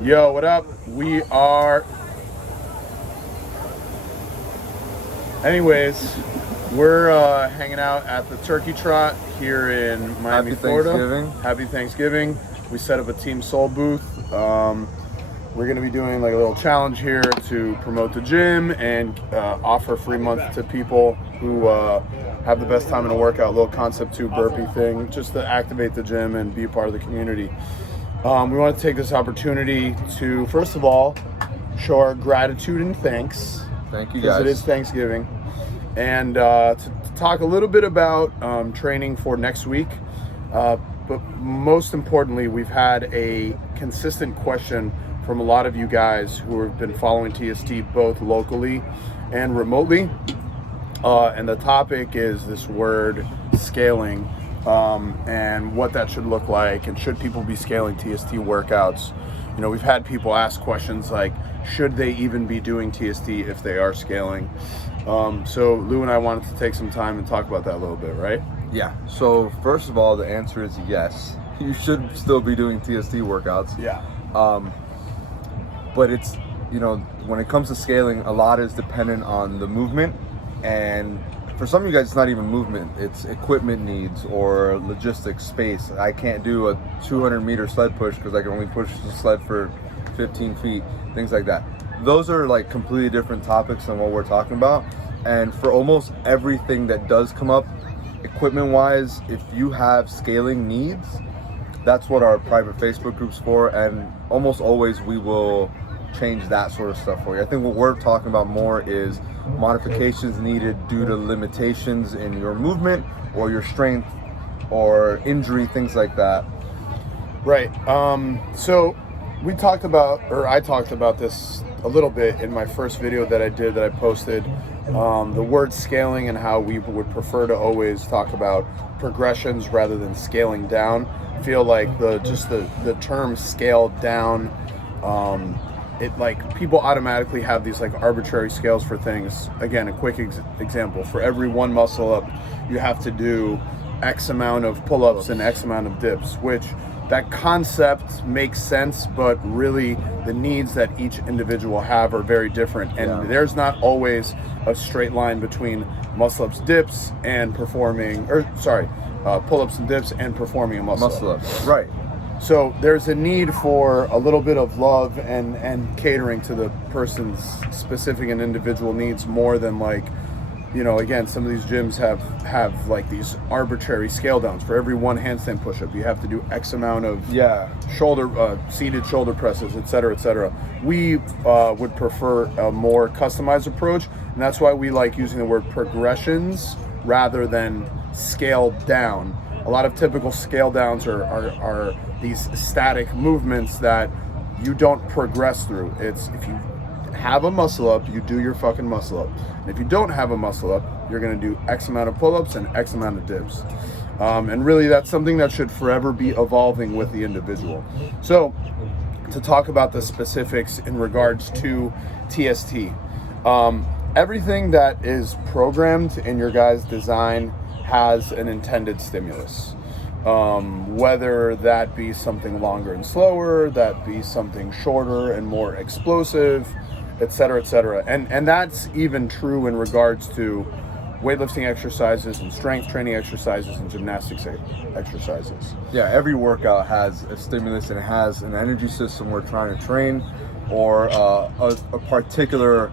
Yo, what up? We are. Anyways, we're hanging out at the Turkey Trot here in Miami, Happy Florida. Thanksgiving. Happy Thanksgiving. We set up a Team Soul booth. We're going to be doing like a little challenge here to promote the gym and offer a free month to people who have the best time in a workout. Little concept 2 burpee thing, just to activate the gym and be a part of the community. We want to take this opportunity to, first of all, show our gratitude and thanks. Thank you, Because guys. it is Thanksgiving. And to talk a little bit about training for next week. But most importantly, we've had a consistent question from a lot of you guys who have been following TST both locally and remotely. And the topic is this word scaling and what that should look like, and should people be scaling TST workouts. You know, we've had people ask questions like, should they even be doing TST if they are scaling? So Lou and I wanted to take some time and talk about that a little bit, right? Yeah. So first of all, the answer is yes. You should still be doing TST workouts. Yeah. But it's, when it comes to scaling, a lot is dependent on the movement. And for some of you guys, it's not even movement. It's equipment needs or logistics, space. I can't do a 200-meter sled push because I can only push the sled for 15 feet, things like that. Those are like completely different topics than what we're talking about. And for almost everything that does come up, equipment-wise, if you have scaling needs, that's what our private Facebook group's for. And almost always we will change that sort of stuff for you. I think what we're talking about more is modifications needed due to limitations in your movement or your strength or injury, things like that. Right. So we talked about, or I talked about this a little bit in my first video that I posted, the word scaling and how we would prefer to always talk about progressions rather than scaling down. I feel like the term scale down, it like people automatically have these like arbitrary scales for things. Again, a quick example: for every one muscle up, you have to do X amount of pull-ups and X amount of dips, which that concept makes sense, but really the needs that each individual have are very different. And there's not always a straight line between muscle-ups, dips, and pull-ups and dips and performing a muscle-up. Right. So there's a need for a little bit of love and catering to the person's specific and individual needs more than like, again, some of these gyms have like these arbitrary scale downs. For every one handstand push-up, you have to do X amount of shoulder, seated shoulder presses, et cetera, et cetera. We would prefer a more customized approach, and that's why we like using the word progressions rather than scale down. A lot of typical scale downs are these static movements that you don't progress through. It's if you have a muscle up, you do your fucking muscle up. And if you don't have a muscle up, you're gonna do X amount of pull-ups and X amount of dips. And really that's something that should forever be evolving with the individual. So to talk about the specifics in regards to TST, everything that is programmed in your guys' design has an intended stimulus. Whether that be something longer and slower, that be something shorter and more explosive, et cetera, et cetera. And that's even true in regards to weightlifting exercises and strength training exercises and gymnastics exercises. Yeah, every workout has a stimulus and it has an energy system we're trying to train, or a particular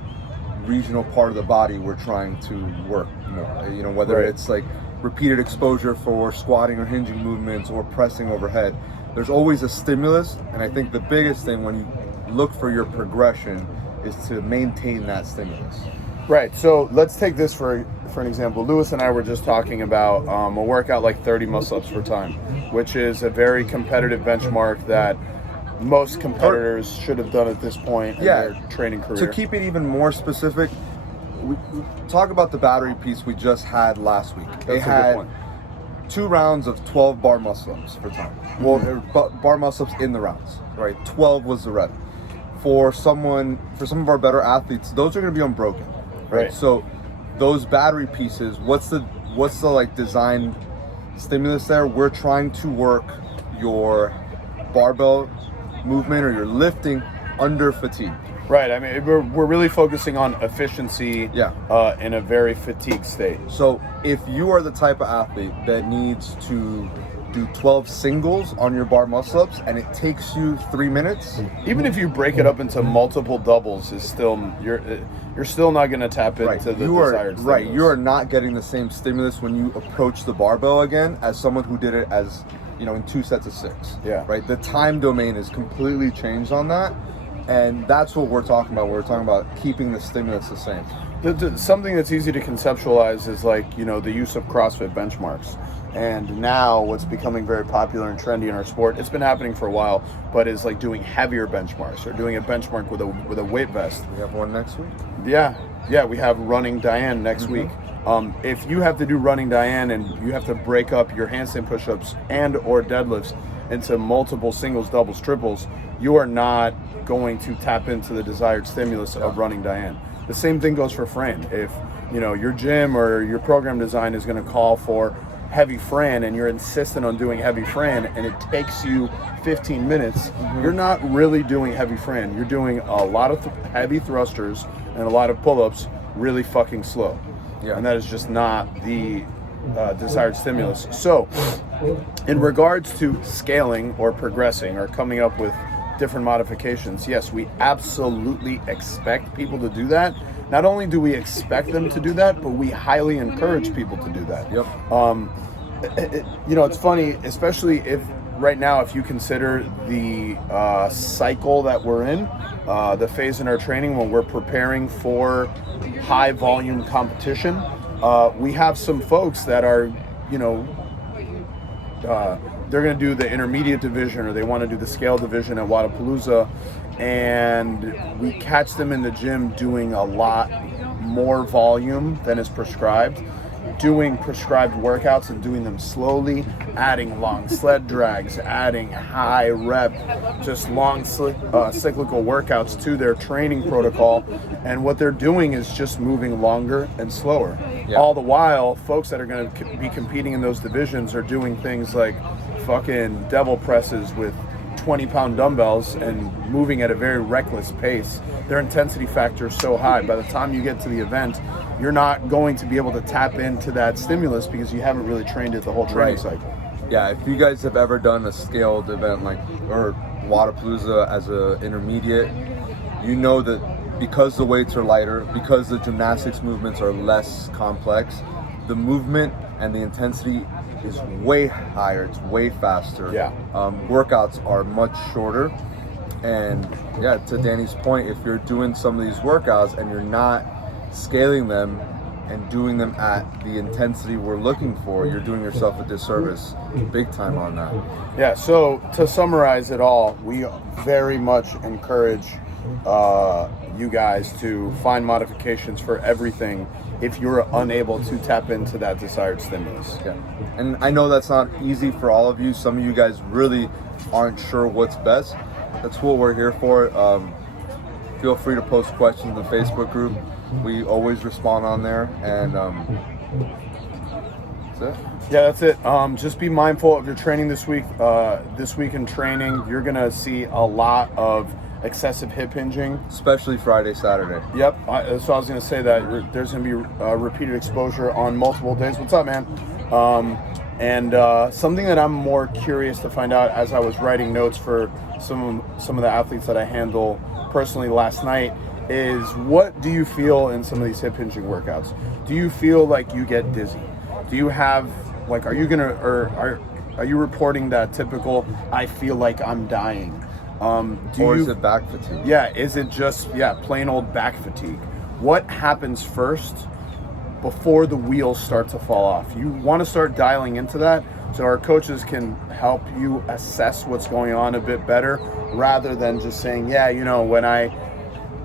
regional part of the body we're trying to work more. Whether it's like repeated exposure for squatting or hinging movements or pressing overhead, there's always a stimulus. And I think the biggest thing when you look for your progression is to maintain that stimulus. Right. So let's take this for an example. Lewis and I were just talking about a workout like 30 muscle-ups per time, which is a very competitive benchmark that most competitors should have done at this point in their training career. To keep it even more specific, we talk about the battery piece we just had last week. They had 2 rounds of 12 bar muscle-ups per time. Well, bar muscle-ups in the rounds, right? 12 was the rep. For some of our better athletes, those are going to be unbroken, right? So those battery pieces, what's the like design stimulus there? We're trying to work your barbell movement or you're lifting under fatigue. Right. I mean, we're really focusing on efficiency in a very fatigued state. So if you are the type of athlete that needs to do 12 singles on your bar muscle-ups and it takes you 3 minutes, even if you break it up into multiple doubles, is still you're still not going to tap into the desired stimulus. Right. You are not getting the same stimulus when you approach the barbell again as someone who did it as, in 2 sets of 6. Yeah. Right. The time domain is completely changed on that. And that's what we're talking about. We're talking about keeping the stimulus the same. Something that's easy to conceptualize is like, the use of CrossFit benchmarks. And now what's becoming very popular and trendy in our sport, it's been happening for a while, but is like doing heavier benchmarks or doing a benchmark with a weight vest. We have one next week? Yeah, we have running Diane next week. If you have to do running Diane and you have to break up your handstand push-ups and or deadlifts into multiple singles, doubles, triples, you are not going to tap into the desired stimulus of running Diane. The same thing goes for Fran. If your gym or your program design is going to call for heavy Fran and you're insistent on doing heavy Fran and it takes you 15 minutes, you're not really doing heavy Fran. You're doing a lot of heavy thrusters and a lot of pull-ups really fucking slow. And that is just not the desired stimulus. So in regards to scaling or progressing or coming up with different modifications, yes, we absolutely expect people to do that. Not only do we expect them to do that, but we highly encourage people to do that. It's funny, especially if right now, if you consider the cycle that we're in, the phase in our training when we're preparing for high volume competition, we have some folks that are, they're going to do the intermediate division or they want to do the scale division at Wadapalooza, and we catch them in the gym doing a lot more volume than is prescribed, doing prescribed workouts and doing them slowly, adding long sled drags, adding high rep, just long cyclical workouts to their training protocol. And what they're doing is just moving longer and slower. All the while, folks that are going to be competing in those divisions are doing things like fucking devil presses with 20-pound dumbbells and moving at a very reckless pace. Their intensity factor is so high. By the time you get to the event, you're not going to be able to tap into that stimulus because you haven't really trained it the whole training cycle. Yeah, if you guys have ever done a scaled event or Wadapalooza as an intermediate, you know that because the weights are lighter, because the gymnastics movements are less complex, the movement and the intensity is way higher, it's way faster. Workouts are much shorter. And to Danny's point, if you're doing some of these workouts and you're not scaling them and doing them at the intensity we're looking for, you're doing yourself a disservice big time on that. So to summarize it all, we very much encourage you guys to find modifications for everything if you're unable to tap into that desired stimulus. And I know that's not easy for all of you. Some of you guys really aren't sure what's best. That's what we're here for. Feel free to post questions in the Facebook group. We always respond on there, and that's it. That's it. Just be mindful of your training this week. This week in training, you're gonna see a lot of excessive hip hinging, especially Friday, Saturday. So I was gonna say that there's gonna be repeated exposure on multiple days. What's up, man? And something that I'm more curious to find out as I was writing notes for some of the athletes that I handle personally last night is, what do you feel in some of these hip hinging workouts? Do you feel like you get dizzy? Do you have are you reporting that typical I feel like I'm dying? Is it back fatigue? Is it just plain old back fatigue? What happens first before the wheels start to fall off? You want to start dialing into that so our coaches can help you assess what's going on a bit better, rather than just saying,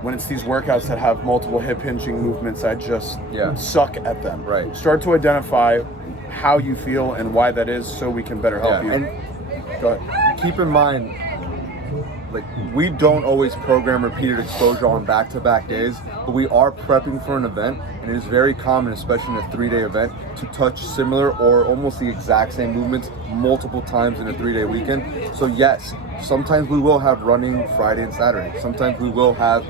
when it's these workouts that have multiple hip hinging movements, I just suck at them. Start to identify how you feel and why that is so we can better help you. And go ahead. Keep in mind, like we don't always program repeated exposure on back-to-back days, but we are prepping for an event, and it is very common, especially in a 3-day event, to touch similar or almost the exact same movements multiple times in a 3-day weekend. So yes, sometimes we will have running Friday and Saturday. Sometimes we will have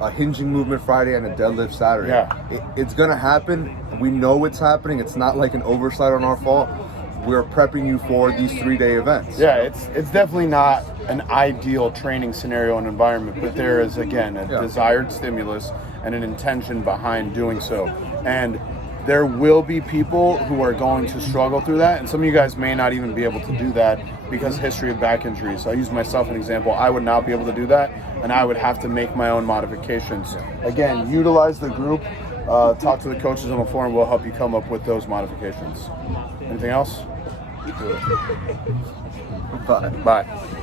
a hinging movement Friday and a deadlift Saturday. Yeah. It's gonna happen. We know it's happening. It's not like an oversight on our fault. We're prepping you for these 3-day events. Yeah, it's definitely not an ideal training scenario and environment, but there is, again, a desired stimulus and an intention behind doing so. And there will be people who are going to struggle through that, and some of you guys may not even be able to do that because history of back injuries. So I use myself as an example. I would not be able to do that, and I would have to make my own modifications. Again, utilize the group, talk to the coaches on the floor, and we'll help you come up with those modifications. Anything else? Bye. Bye.